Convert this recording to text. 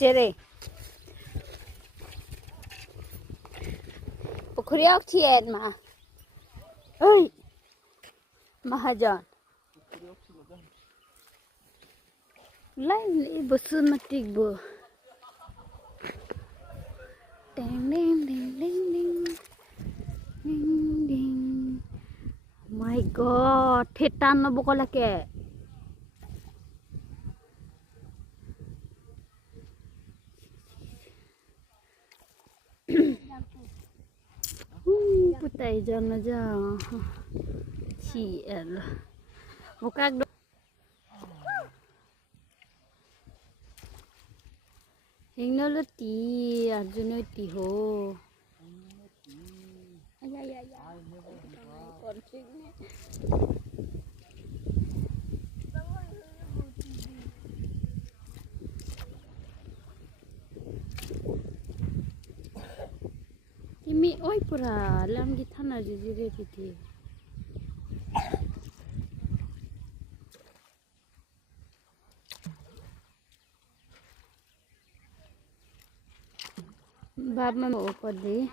Cere. Phukhuri ak thiet ma. Oi. Mahajan. Lain ibu sunmatik bu. Ding ding ding ding ding. Ding ding. My God, thetan no bukola ke. Putai jangan aja. Ciel. Buka do. Hingno lo ti, arjuno ti ho. Ayah ayah ayah. Koncing ni. Kimi oi pura lam kita na jujur titi. Bab mama upar di.